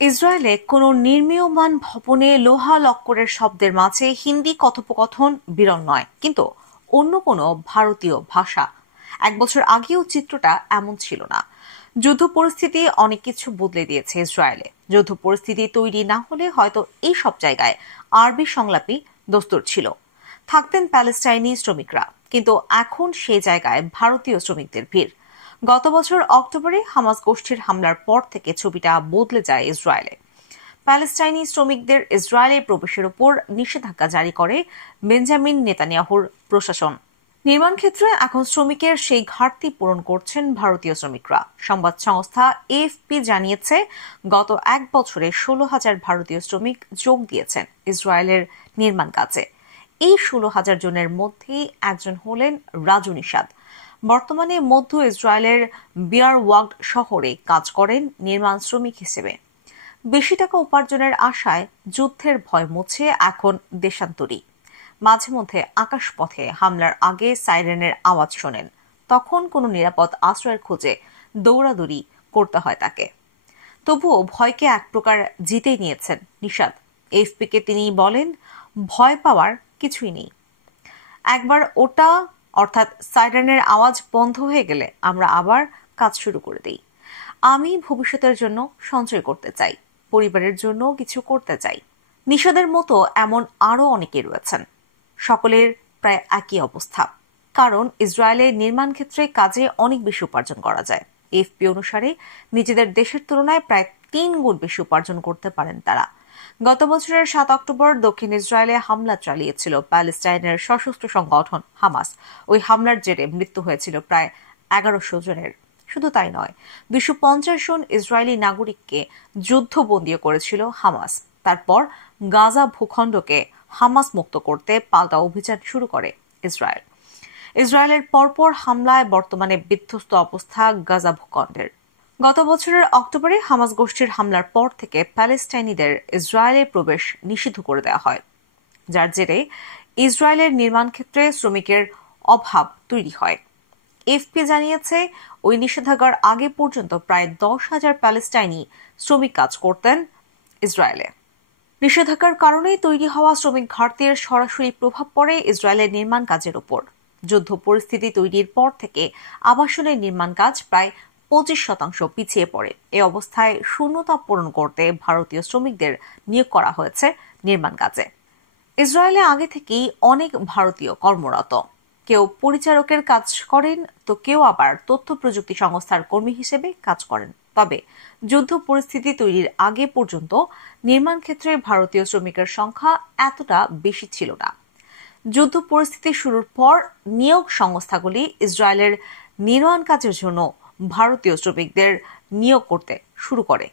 ইসরায়েলে কোনো নির্মীয়মান ভবনে লোহা লক্করের শব্দের মাঝে হিন্দি কথোপকথন বিরল নয়, কিন্তু অন্য কোনো ভারতীয় ভাষা। এক বছর আগেও চিত্রটা এমন ছিল না। যুদ্ধ পরিস্থিতি অনেক কিছু বদলে দিয়েছে ইসরায়েলে। যুদ্ধ পরিস্থিতি তৈরি না হলে হয়তো এই সব জায়গায় আরবি সংলাপী দস্তুর ছিল, থাকতেন প্যালেস্টাইনি শ্রমিকরা, কিন্তু এখন সে জায়গায় ভারতীয় শ্রমিকদের ভিড়। গত বছর অক্টোবরে হামাস গোষ্ঠীর হামলার পর থেকে ছবিটা বদলে যায় ইসরায়েলে। প্যালেস্টাইনি শ্রমিকদের ইসরায়েলে প্রবেশের উপর নিষেধাজ্ঞা জারি করে বেঞ্জামিন নেতানিয়াহুর প্রশাসন। নির্মাণ ক্ষেত্রে এখন শ্রমিকের সেই ঘাটতি পূরণ করছেন ভারতীয় শ্রমিকরা। সংবাদ সংস্থা এএফপি জানিয়েছে, গত এক বছরে 16,000 ভারতীয় শ্রমিক যোগ দিয়েছেন ইসরায়েলের নির্মাণ কাজে। এই 16,000 জনের মধ্যেই একজন হলেন রাজু নিষাদ। বর্তমানে মধ্য ইসরায়েলের বিয়ারওয়াগড শহরে কাজ করেন নির্মাণ শ্রমিক হিসেবে। বেশি টাকা উপার্জনের আশায় যুদ্ধের ভয় মুছে এখন দেশান্তরী। মাঝে মধ্যে আকাশপথে হামলার আগে সাইরেনের আওয়াজ শোনেন, তখন কোনো নিরাপদ আশ্রয়ের খোঁজে দৌড়াদৌড়ি করতে হয় তাকে। তবুও ভয়কে এক প্রকার জিতেই নিয়েছেন নিষাদ। এফপিকে তিনি বলেন, ভয় পাওয়ার কিছুই নেই। একবার ওটা অর্থাৎ সাইরেনের আওয়াজ বন্ধ হয়ে গেলে আমরা আবার কাজ শুরু করে দিই। আমি ভবিষ্যতের জন্য সঞ্চয় করতে চাই, পরিবারের জন্য কিছু করতে চাই। নিষাদের মতো এমন আরো অনেকে রয়েছেন। সকলের প্রায় একই অবস্থা, কারণ ইসরায়েলের নির্মাণ ক্ষেত্রে কাজে অনেক বেশি উপার্জন করা যায়। এফপি অনুসারে নিজেদের দেশের তুলনায় প্রায় 3 গুণ বেশি উপার্জন করতে পারেন তারা। গত বছরের 7 অক্টোবর দক্ষিণ ইসরায়েলে হামলা চালিয়েছিল প্যালেস্টাইনের সশস্ত্র সংগঠন হামাস। ওই হামলার জেরে মৃত্যু হয়েছিল প্রায় 1100 জনের। শুধু তাই নয়, 250 জন ইসরায়েলি নাগরিককে যুদ্ধবন্দীও করেছিল হামাস। তারপর গাজা ভূখণ্ডকে হামাস মুক্ত করতে পাল্টা অভিযান শুরু করে ইসরায়েল। ইসরায়েলের পরপর হামলায় বর্তমানে বিধ্বস্ত অবস্থা গাজা ভূখণ্ডের। গত বছরের অক্টোবরে হামাস গোষ্ঠীর হামলার পর থেকে প্যালেস্টাইনিদের ইসরায়েলে প্রবেশ নিষিদ্ধ করে দেওয়া হয়, যার জেরে ইসরায়েলের নির্মাণ ক্ষেত্রে শ্রমিকের অভাব তৈরি হয়। এফপি জানিয়েছে, ওই নিষেধাজ্ঞার আগে পর্যন্ত প্রায় 10,000 প্যালেস্টাইনি শ্রমিক কাজ করতেন ইসরায়েলে। নিষেধাজ্ঞার কারণেই তৈরি হওয়া শ্রমিক ঘাটতির সরাসরি প্রভাব পড়ে ইসরায়েলের নির্মাণ কাজের উপর। যুদ্ধ পরিস্থিতি তৈরির পর থেকে আবাসনের নির্মাণ কাজ প্রায় 25% পিছিয়ে পড়ে। এ অবস্থায় শূন্যতা পূরণ করতে ভারতীয় শ্রমিকদের নিয়োগ করা হয়েছে নির্মাণ কাজে। ইসরায়েলে আগে থেকেই অনেক ভারতীয় কর্মরত। কেউ পরিচারকের কাজ করেন, তো কেউ আবার তথ্য প্রযুক্তি সংস্থার কর্মী হিসেবে কাজ করেন। তবে যুদ্ধ পরিস্থিতি তৈরির আগে পর্যন্ত নির্মাণ ক্ষেত্রে ভারতীয় শ্রমিকের সংখ্যা এতটা বেশি ছিল না। যুদ্ধ পরিস্থিতি শুরুর পর নিয়োগ সংস্থাগুলি ইসরায়েলের নির্মাণ কাজের জন্য ভারতীয় শ্রমিকদের নিয়োগ করতে শুরু করে।